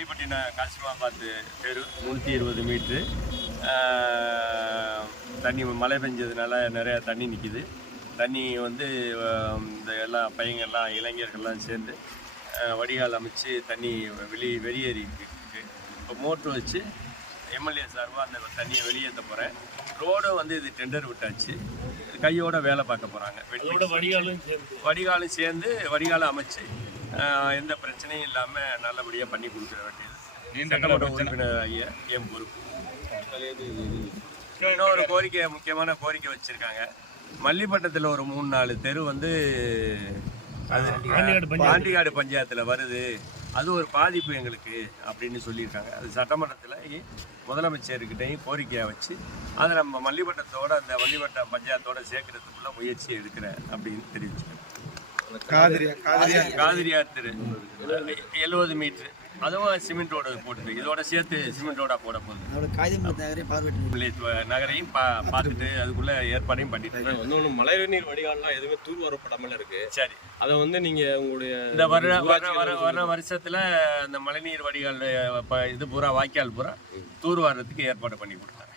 பள்ளிப்பட்டினம் காசிமாபாத் தெரு 120 மீட்ரு. தண்ணி மழை பெஞ்சதுனால நிறையா தண்ணி நிற்கிது. தண்ணி வந்து இந்த எல்லாம் பையங்கள்லாம் இளைஞர்கள்லாம் சேர்ந்து வடிகால் அமைச்சு தண்ணி வெளியேறிட்டு இருக்கு. இப்போ மோட்ரு வச்சு எம்எல்ஏ சார்பாக அந்த தண்ணியை வெளியேற்ற போகிறேன். ரோடும் வந்து இது டெண்டர் விட்டாச்சு, கையோட வேலை பார்க்க போகிறாங்க. வடிகாலும் சேர்ந்து வடிகாலை அமைச்சு எந்த பிரச்சனையும் இல்லாமல் நல்லபடியாக பண்ணி கொடுக்குற வேண்டியது சட்டமன்ற உறுப்பினர் ஐயா என் பொறுப்பு. இன்னொரு கோரிக்கை, முக்கியமான கோரிக்கை வச்சுருக்காங்க. மல்லிப்பட்டத்தில் ஒரு 3-4 தெரு வந்து அது ஆண்டிகாடு பஞ்சாயத்தில் வருது, அது ஒரு பாதிப்பு எங்களுக்கு அப்படின்னு சொல்லியிருக்காங்க. அது சட்டமன்றத்தில் முதலமைச்சர்கிட்டையும் கோரிக்கையாக வச்சு அதை நம்ம மல்லிப்பட்டத்தோடு அந்த மல்லிப்பட்ட பஞ்சாயத்தோடு சேர்க்கறதுக்குள்ள முயற்சி எடுக்கிறேன் அப்படின்னு தெரிவிச்சுக்கிறேன். காதிரியார் தெரு 70 மீட்ரு, அதுவும் சிமெண்ட் ரோடு போட்டுது, இதோட சேர்த்து சிமெண்ட் ரோடா போட போகுது. நகரையும் பார்த்துட்டு அதுக்குள்ள ஏற்பாடையும் பண்ணிட்டு இன்னொன்று மழைநீர் வடிகால்லாம் எதுவுமே தூர் வரப்படாமல் இருக்கு. சரி, அதை வந்து நீங்க உங்களுடைய இந்த வர வருஷத்துல அந்த மழைநீர் வடிகால் இது பூரா வாய்க்கால் பூரா தூர் வர்றதுக்கு ஏற்பாடு பண்ணி கொடுத்தாங்க.